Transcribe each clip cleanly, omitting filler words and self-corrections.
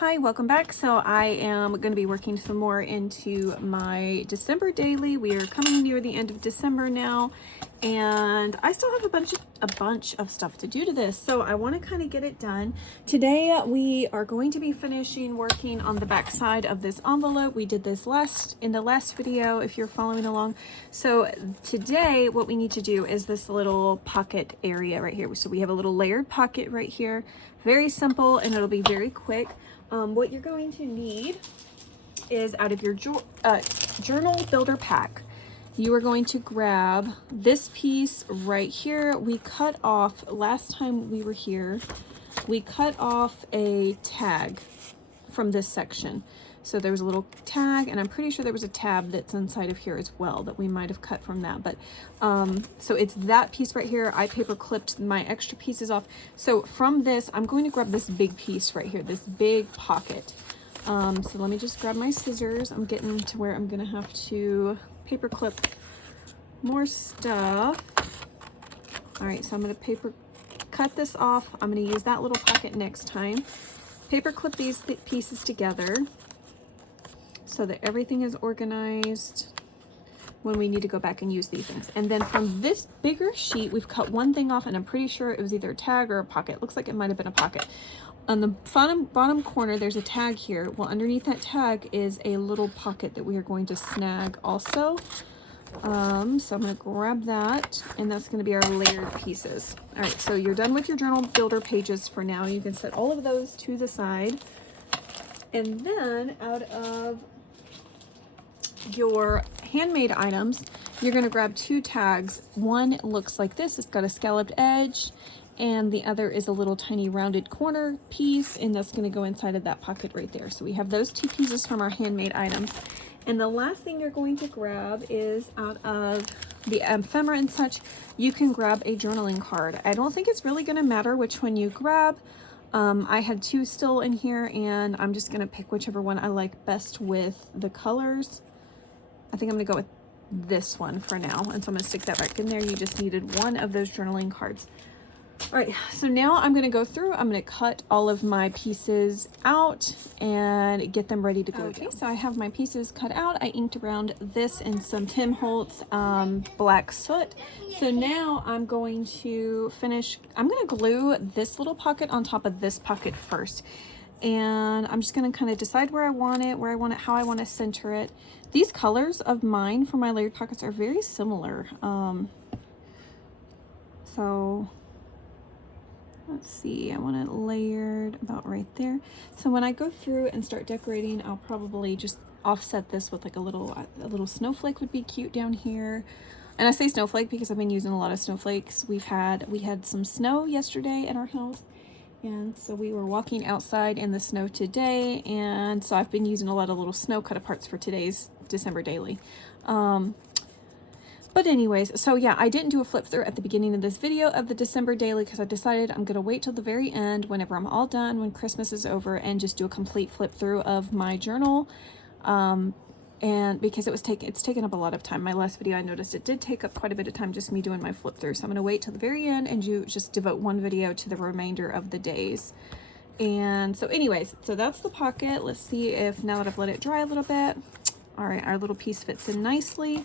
Hi, welcome back. So I am going to be working some more into my December daily. We are coming near the end of December now, and I still have a bunch of stuff to do to this. So I want to kind of get it done. Today we are going to be finishing working on the back side of this envelope. We did this in the last video if you're following along. So today what we need to do is this little pocket area right here. So we have a little layered pocket right here. Very simple, and it'll be very quick. What you're going to need is out of your journal builder pack, you are going to grab this piece right here. We cut off, last time we were here, we cut off a tag from this section. So there was a little tag, and I'm pretty sure there was a tab that's inside of here as well that we might have cut from that. But so it's that piece right here. I paper clipped my extra pieces off. So from this, I'm going to grab this big piece right here, this big pocket. So let me just grab my scissors. I'm getting to where I'm gonna have to paper clip more stuff. All right, so I'm gonna cut this off. I'm gonna use that little pocket next time. Paper clip these pieces together so that everything is organized when we need to go back and use these things. And then from this bigger sheet, we've cut one thing off, and I'm pretty sure it was either a tag or a pocket. Looks like it might have been a pocket. On the bottom corner, there's a tag here. Well, underneath that tag is a little pocket that we are going to snag also. So I'm gonna grab that, and that's gonna be our layered pieces. All right, so you're done with your journal builder pages for now. You can set all of those to the side. And then out of your handmade items, you're going to grab two tags. One looks like this. It's got a scalloped edge, and the other is a little tiny rounded corner piece, and that's going to go inside of that pocket right there. So we have those two pieces from our handmade items. And the last thing you're going to grab is out of the ephemera and such, you can grab a journaling card. I don't think it's really going to matter which one you grab. I had two still in here, and I'm just going to pick whichever one I like best with the colors. I think I'm going to go with this one for now, and so I'm going to stick that right in there. You just needed one of those journaling cards. All right, so now I'm going to go through, I'm going to cut all of my pieces out and get them ready to glue down. So I have my pieces cut out. I inked around this in some Tim Holtz black soot. So now I'm going to finish, I'm going to glue this little pocket on top of this pocket first. And I'm just going to kind of decide where I want it, how I want to center it. These colors of mine for my layered pockets are very similar. So let's see, I want it layered about right there. So when I go through and start decorating, I'll probably just offset this with like a little snowflake would be cute down here. And I say snowflake because I've been using a lot of snowflakes. We had some snow yesterday at our house, and so we were walking outside in the snow today, and so I've been using a lot of little snow cut aparts for today's December daily. But anyways, so yeah, I didn't do a flip through at the beginning of this video of the December daily because I decided I'm gonna wait till the very end whenever I'm all done, when Christmas is over, and just do a complete flip through of my journal. And because it's taken up a lot of time. My last video, I noticed it did take up quite a bit of time, just me doing my flip through. So I'm gonna wait till the very end and just devote one video to the remainder of the days. And so anyways, so that's the pocket. Let's see if now that I've let it dry a little bit. All right, our little piece fits in nicely.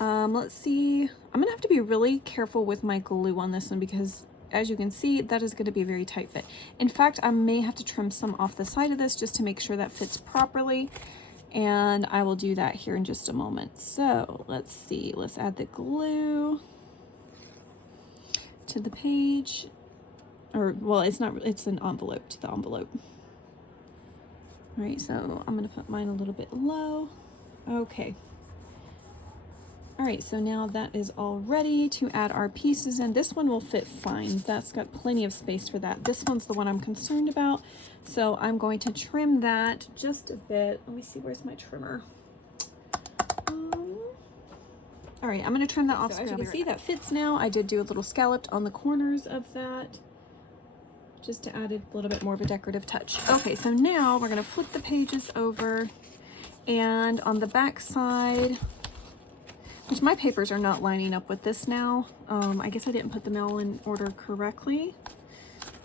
Let's see, I'm gonna have to be really careful with my glue on this one because as you can see, that is going to be a very tight fit. In fact, I may have to trim some off the side of this just to make sure that fits properly, and I will do that here in just a moment. So let's see, let's add the glue to the page, or well, it's an envelope to the envelope. All right, so I'm going to put mine a little bit low. Okay. All right, so now that is all ready to add our pieces in. This one will fit fine. That's got plenty of space for that. This one's the one I'm concerned about. So I'm going to trim that just a bit. Let me see, where's my trimmer? All right, I'm gonna trim that off. So as you can see, that fits now. I did do a little scalloped on the corners of that, just to add a little bit more of a decorative touch. Okay, so now we're gonna flip the pages over, and on the back side, which my papers are not lining up with this now. I guess I didn't put them all in order correctly.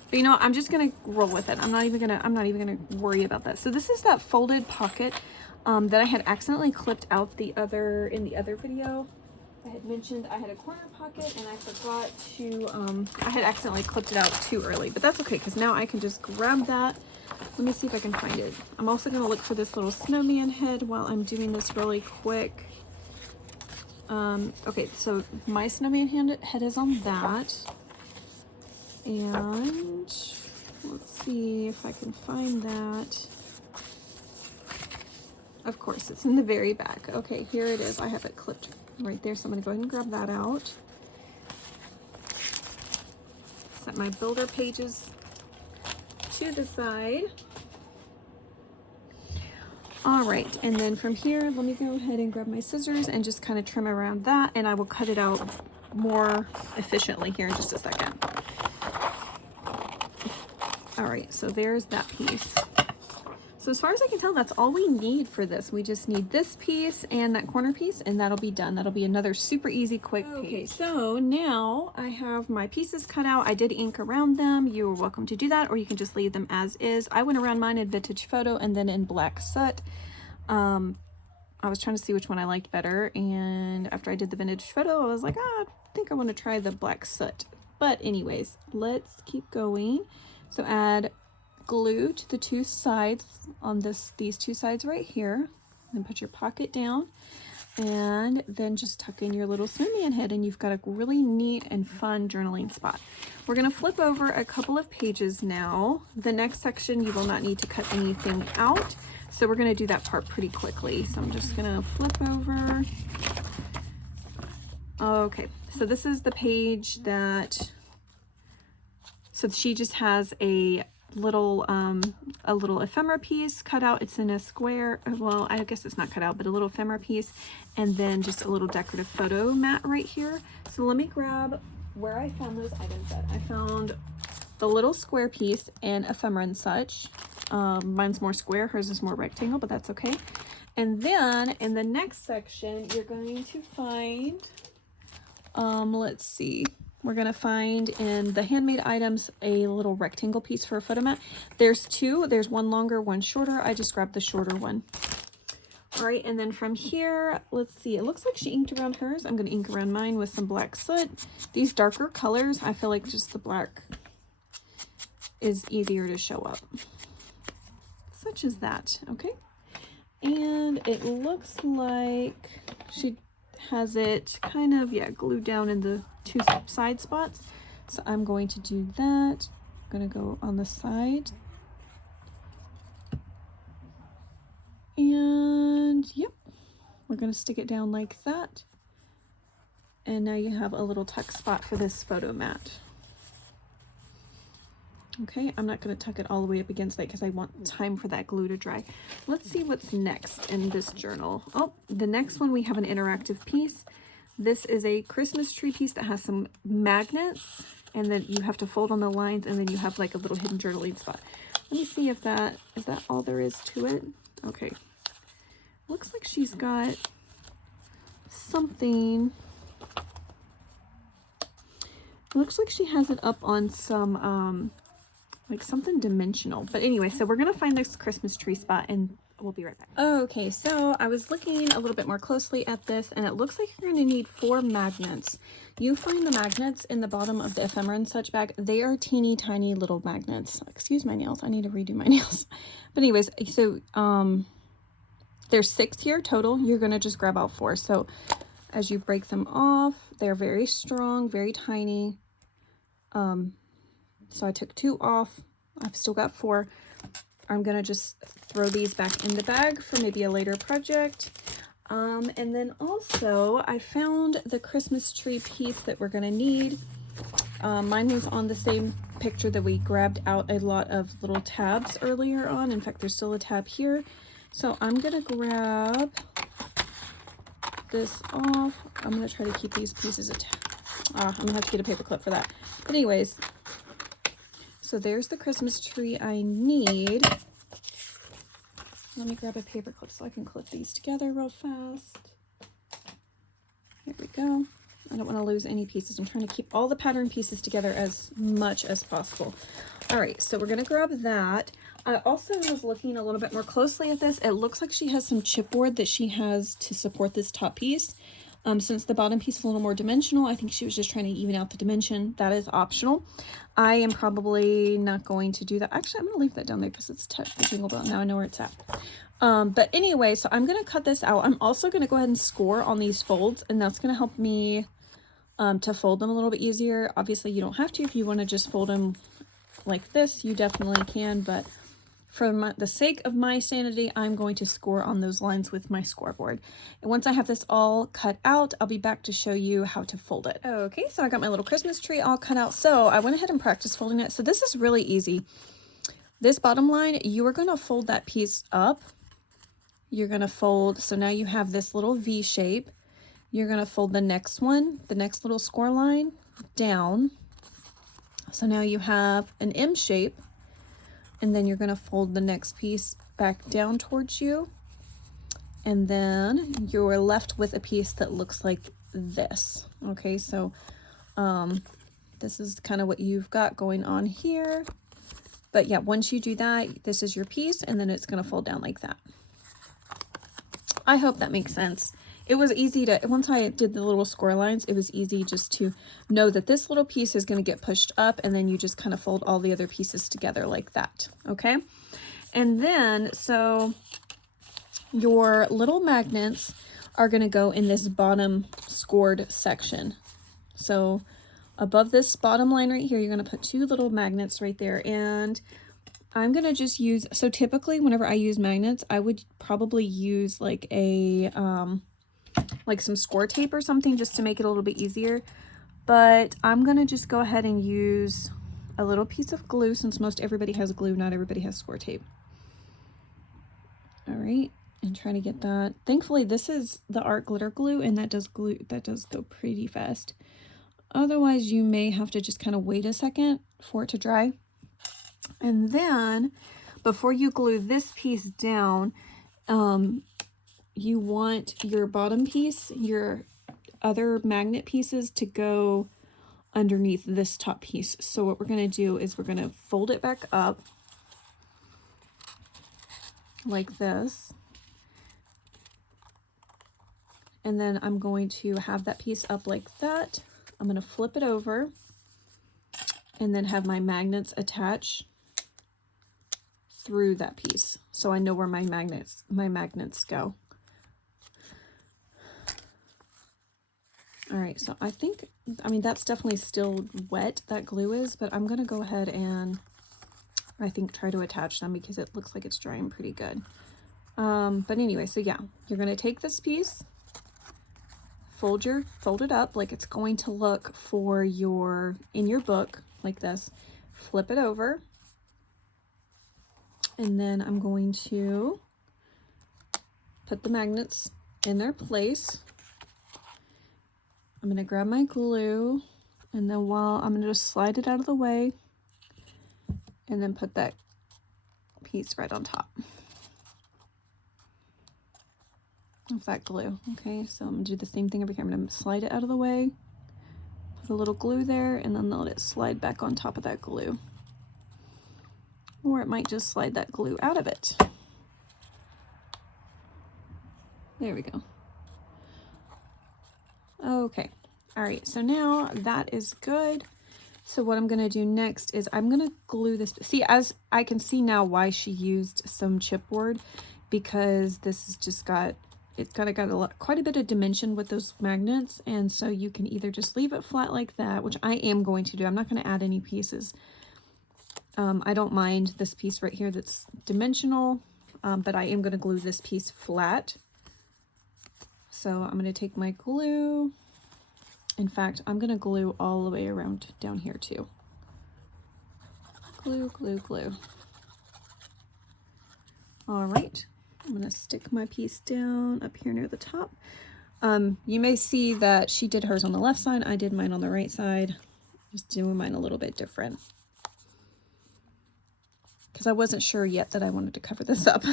But you know what? I'm just gonna roll with it. I'm not even gonna worry about that. So this is that folded pocket that I had accidentally clipped out in the other video. I had mentioned I had a corner pocket and I forgot to, I had accidentally clipped it out too early, but that's okay because now I can just grab that. Let me see if I can find it. I'm also going to look for this little snowman head while I'm doing this really quick. Okay, so my snowman head is on that. And let's see if I can find that. Of course, it's in the very back. Okay, here it is. I have it clipped right there, so I'm going to go ahead and grab that out. Set my builder pages to the side. All right, and then from here, let me go ahead and grab my scissors and just kind of trim around that, and I will cut it out more efficiently here in just a second. All right, so there's that piece. So as far as I can tell, that's all we need for this. We just need this piece and that corner piece, and that'll be done. That'll be another super easy, quick page. Okay, so now I have my pieces cut out. I did ink around them. You're welcome to do that, or you can just leave them as is. I went around mine in Vintage Photo and then in Black Soot. I was trying to see which one I liked better, and after I did the Vintage Photo, I was like, I think I want to try the Black Soot. But anyways, let's keep going. So add glue to the two sides on these two sides right here, and put your pocket down, and then just tuck in your little snowman head, and you've got a really neat and fun journaling spot. We're going to flip over a couple of pages now. The next section you will not need to cut anything out, so we're going to do that part pretty quickly. So I'm just going to flip over. Okay, so this is the page that, so she just has a little ephemera piece cut out. It's in a square, well, I guess it's not cut out, but a little ephemera piece, and then just a little decorative photo mat right here. So let me grab where I found those items at. I found the little square piece and ephemera and such. Mine's more square, hers is more rectangle, but that's okay. And then in the next section, you're going to find, let's see, we're going to find in the handmade items a little rectangle piece for a photo mat. There's two. There's one longer, one shorter. I just grabbed the shorter one. All right, and then from here, let's see. It looks like she inked around hers. I'm going to ink around mine with some Black Soot. These darker colors, I feel like just the black is easier to show up. Such as that, okay? And it looks like she has it kind of, yeah, glued down in the two side spots. So I'm going to do that. I'm going to go on the side. And yep, we're going to stick it down like that. And now you have a little tuck spot for this photo mat. Okay, I'm not going to tuck it all the way up against that because I want time for that glue to dry. Let's see what's next in this journal. Oh, the next one we have an interactive piece. This is a Christmas tree piece that has some magnets, and then you have to fold on the lines, and then you have like a little hidden journaling spot. Let me see if that, is that all there is to it? Okay. Looks like she's got something. It looks like she has it up on some, like something dimensional. But anyway, so we're going to find this Christmas tree spot and we'll be right back. Okay, so I was looking a little bit more closely at this, and it looks like you're going to need 4 magnets. You find the magnets in the bottom of the ephemera and such bag. They are teeny tiny little magnets. Excuse my nails. I need to redo my nails. But anyways, so there's 6 here total. You're going to just grab out 4. So as you break them off, they're very strong, very tiny. So I took 2 off. I've still got 4. I'm going to just throw these back in the bag for maybe a later project. And then also I found the Christmas tree piece that we're going to need. Mine was on the same picture that we grabbed out a lot of little tabs earlier on. In fact, there's still a tab here. So I'm going to grab this off. I'm going to try to keep these pieces attached. I'm going to have to get a paper clip for that. But anyways, so there's the Christmas tree I need. Let me grab a paper clip so I can clip these together real fast. Here we go. I don't want to lose any pieces. I'm trying to keep all the pattern pieces together as much as possible. All right, so we're going to grab that. I also was looking a little bit more closely at this. It looks like she has some chipboard that she has to support this top piece. Since the bottom piece is a little more dimensional, I think she was just trying to even out the dimension. That is optional. I am probably not going to do that. Actually, I'm going to leave that down there because it's touched the jingle bell. Now I know where it's at. But anyway, so I'm going to cut this out. I'm also going to go ahead and score on these folds, and that's going to help me to fold them a little bit easier. Obviously, you don't have to. If you want to just fold them like this, you definitely can, but for the sake of my sanity, I'm going to score on those lines with my scoreboard. And once I have this all cut out, I'll be back to show you how to fold it. Okay, so I got my little Christmas tree all cut out. So I went ahead and practiced folding it. So this is really easy. This bottom line, you are going to fold that piece up. You're going to fold, so now you have this little V shape. You're going to fold the next one, the next little score line down. So now you have an M shape. And then you're going to fold the next piece back down towards you. And then you're left with a piece that looks like this. Okay, so this is kind of what you've got going on here. But yeah, once you do that, this is your piece, and then it's going to fold down like that. I hope that makes sense. It was easy to, once I did the little score lines, it was easy just to know that this little piece is going to get pushed up, and then you just kind of fold all the other pieces together like that, okay? And then, so your little magnets are going to go in this bottom scored section. So above this bottom line right here, you're going to put 2 little magnets right there, and I'm going to just use, so typically whenever I use magnets, I would probably use like a, like some score tape or something just to make it a little bit easier. But I'm going to just go ahead and use a little piece of glue, since most everybody has glue, not everybody has score tape. All right, and try to get that. Thankfully, this is the art glitter glue, and that does go pretty fast. Otherwise, you may have to just kind of wait a second for it to dry. And then before you glue this piece down, you want your bottom piece, your other magnet pieces, to go underneath this top piece. So what we're going to do is we're going to fold it back up like this. And then I'm going to have that piece up like that. I'm going to flip it over and then have my magnets attach through that piece, so I know where my magnets go. All right, so I mean, that's definitely still wet, that glue is, but I'm going to go ahead and I think try to attach them because it looks like it's drying pretty good. But anyway, so yeah, you're going to take this piece, fold it up like it's going to look for in your book, like this, flip it over, and then I'm going to put the magnets in their place. I'm going to grab my glue, and then I'm going to just slide it out of the way and then put that piece right on top of that glue. Okay, so I'm going to do the same thing over here. I'm going to slide it out of the way, put a little glue there, and then let it slide back on top of that glue. Or it might just slide that glue out of it. There we go. Okay, all right, so now that is good. So what I'm gonna do next is I'm gonna glue this. See, as I can see now why she used some chipboard, because this has just got, it's got quite a bit of dimension with those magnets, and so you can either just leave it flat like that, which I am going to do. I'm not gonna add any pieces. I don't mind this piece right here that's dimensional, but I am gonna glue this piece flat. So I'm going to take my glue. In fact, I'm going to glue all the way around down here too. Glue, glue, glue. All right. I'm going to stick my piece down up here near the top. You may see that she did hers on the left side. I did mine on the right side. Just doing mine a little bit different, because I wasn't sure yet that I wanted to cover this up.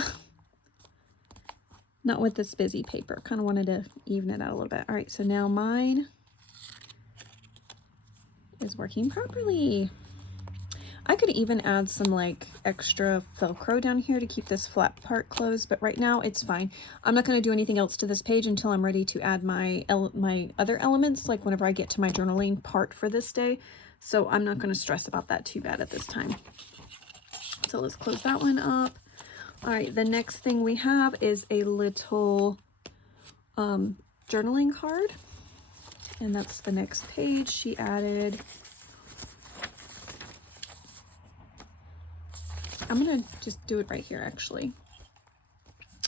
Not with this busy paper. Kind of wanted to even it out a little bit. All right, so now mine is working properly. I could even add some like extra Velcro down here to keep this flat part closed, but right now it's fine. I'm not going to do anything else to this page until I'm ready to add my other elements, like whenever I get to my journaling part for this day. So I'm not going to stress about that too bad at this time. So let's close that one up. All right, the next thing we have is a little journaling card, and that's the next page. She added, I'm gonna just do it right here actually.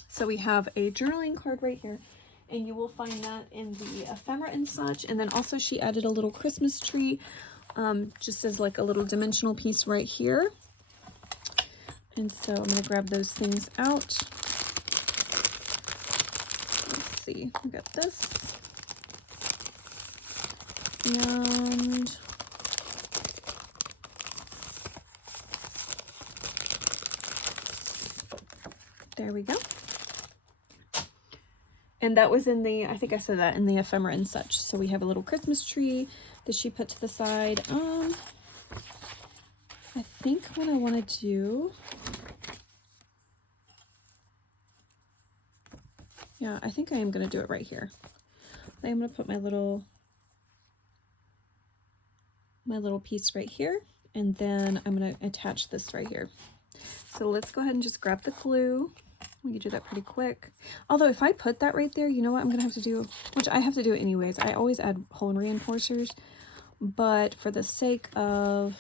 So we have a journaling card right here, and you will find that in the ephemera and such. And then also she added a little Christmas tree, just as like a little dimensional piece right here. And so I'm gonna grab those things out. Let's see, we got this. And there we go. And that was in the, I think I said that in the ephemera and such. So we have a little Christmas tree that she put to the side. I think what I want to do, yeah, I think I am going to do it right here. I'm going to put my little piece right here, and then I'm going to attach this right here. So let's go ahead and just grab the glue. We can do that pretty quick. Although if I put that right there, you know what I'm gonna have to do, which I have to do it anyways. I always add hole reinforcers, but for the sake of,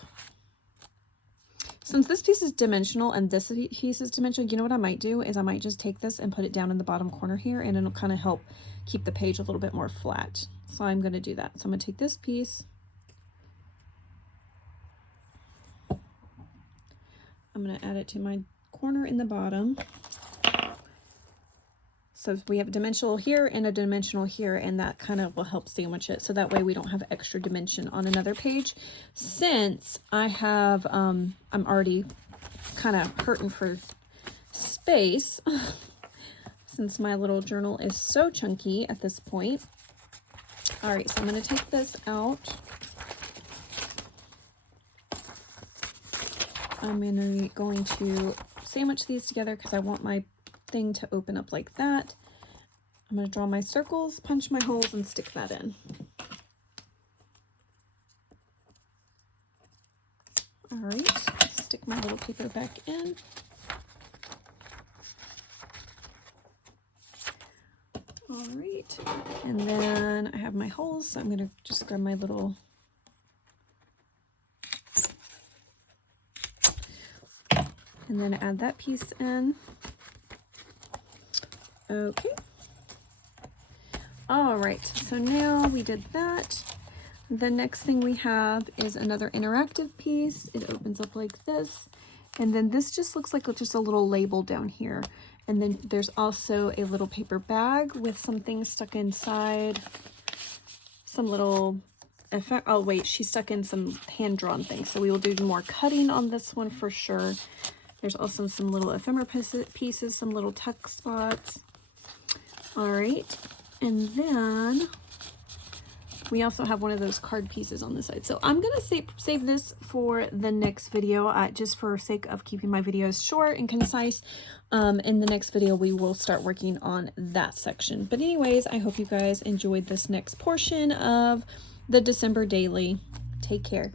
since this piece is dimensional and this piece is dimensional, you know what I might do is I might just take this and put it down in the bottom corner here, and it'll kind of help keep the page a little bit more flat. So I'm gonna do that. So I'm gonna take this piece, I'm gonna add it to my corner in the bottom. So we have a dimensional here and a dimensional here, and that kind of will help sandwich it. So that way we don't have extra dimension on another page. Since I have, I'm already kind of hurting for space, since my little journal is so chunky at this point. All right, so I'm gonna take this out. I'm going to sandwich these together because I want my thing to open up like that. I'm going to draw my circles, punch my holes, and stick that in. All right, stick my little paper back in. All right, and then I have my holes, so I'm going to just grab my little and then add that piece in. Okay. All right, so now we did that. The next thing we have is another interactive piece. It opens up like this. And then this just looks like just a little label down here. And then there's also a little paper bag with some things stuck inside. Some little effect. Oh wait, she stuck in some hand-drawn things. So we will do more cutting on this one for sure. There's also some little ephemera pieces, some little tuck spots. All right, and then we also have one of those card pieces on the side. So I'm gonna save this for the next video, just for sake of keeping my videos short and concise. In the next video, we will start working on that section. But anyways, I hope you guys enjoyed this next portion of the December daily. Take care.